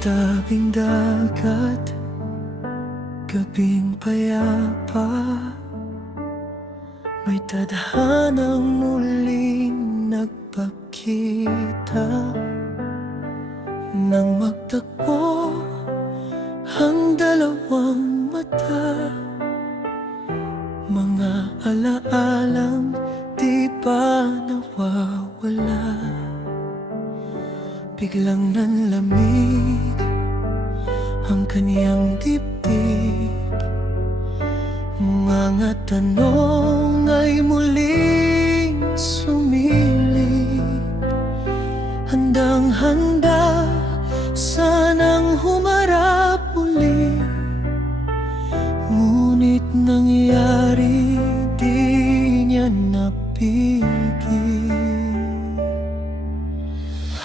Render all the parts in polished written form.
tabing dagat, gabing payapa, may tadhanang muling nagpakita. Nang magtagpo ang dalawang mata, mga alaalang di pa nawawala. Biglang nanlamig ang kaniyang dibdib, mga tanong ay muling sumilip. Handang-handa sanang humarap muli, ngunit nangyari di niya napigil.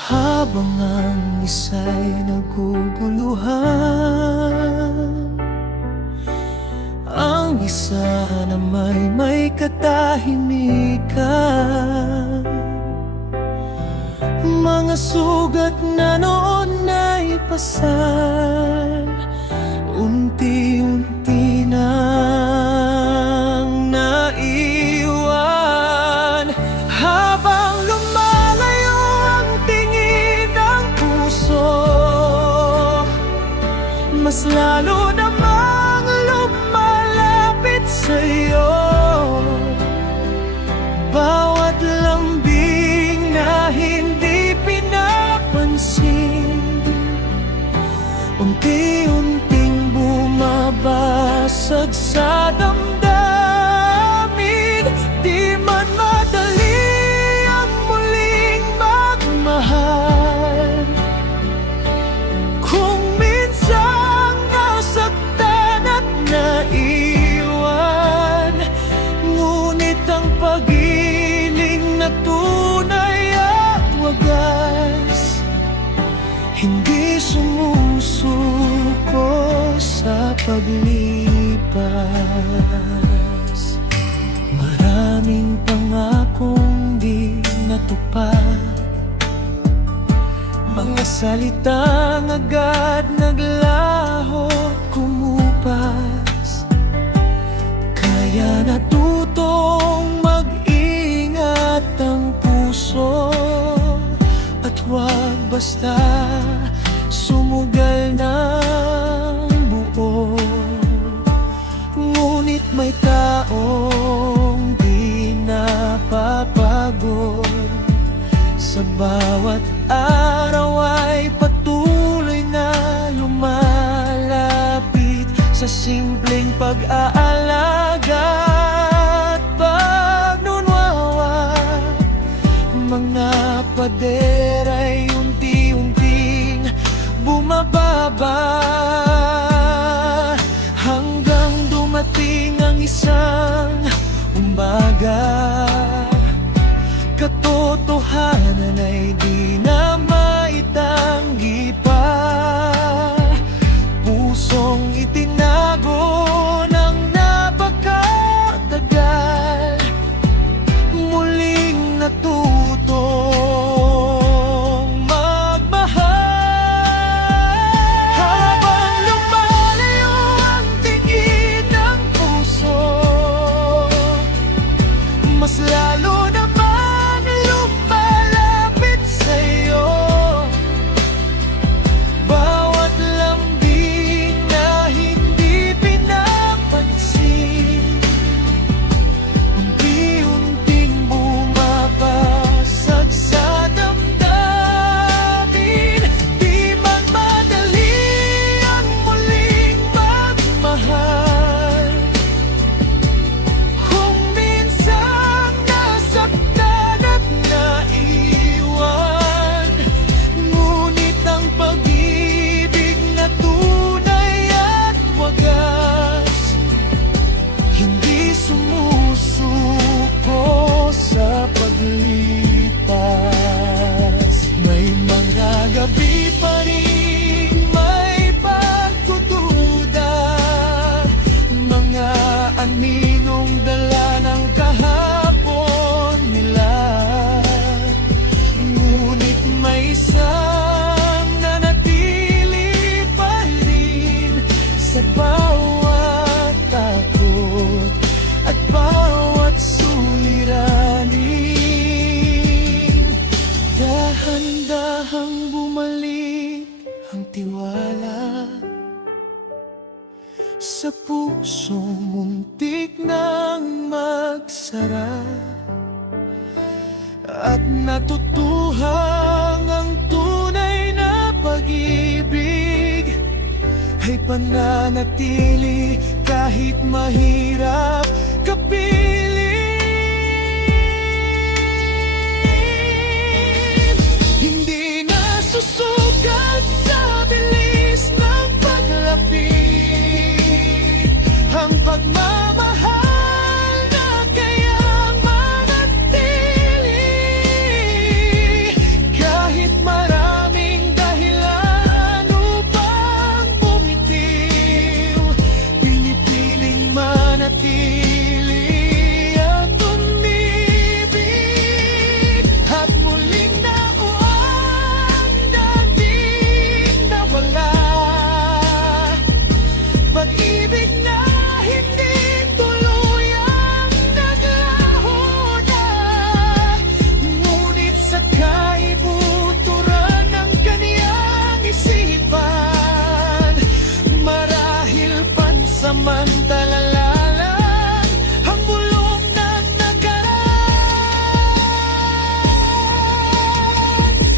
Habang ang isa'y naguguluhan, ang isa na may katahimikan. Mga sugat na noon ay pasal, unti-unti nang naiwan. Habang lumalayo ang tingin ng puso, mas lalo namang lumalapit sa'yo. Bawat lambing na hindi pinapansin, unti-unting bumabasag sa damdamin. Di man madali ang muling magmahal, kung minsan nasaktan at naiwan, ngunit ang pag-ibig na tunay at wagas, hindi sumusuko sa paglipas. Maraming pangakong di natupad, mga salitang agad naglaho, kumupas. Kaya natutong mag-ingat ang puso, at huwag basta sumugal ng buo. Ngunit may taong di napapago, sa bawat araw ay patuloy na lumalapit sa simpleng pag-aalaga at pagnunwawa. Mga pader ay unti-unting bumababa, hanggang dumating ang isang umaga. Katotohanan ay di na maitanggi pa, pusong itinago ng napakalalim. bumalik ang tiwala sa pusong muntik nang magsara, at natutuhang ang tunay na pag-ibig ay pananatili kahit mahirap kapiling. Hindi na susukat sa bilis ng paglapit ang pagmamahal na kayang manatili. Kahit maraming dahilan upang bumitiw, pinipiling manatili at umibig. At muling nauang dating nawala, pag-ibig na hindi tuluyang naglaho na, ngunit sa kaibuturan ng kaniyang isipan, marahil pansamantala lang ang bulong ng nakaraan.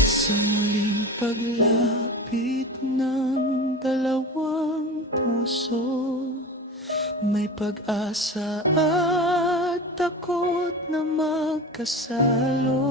Sa muling paglapit ng dalawang puso, may pag-asa at takot na magkasalo.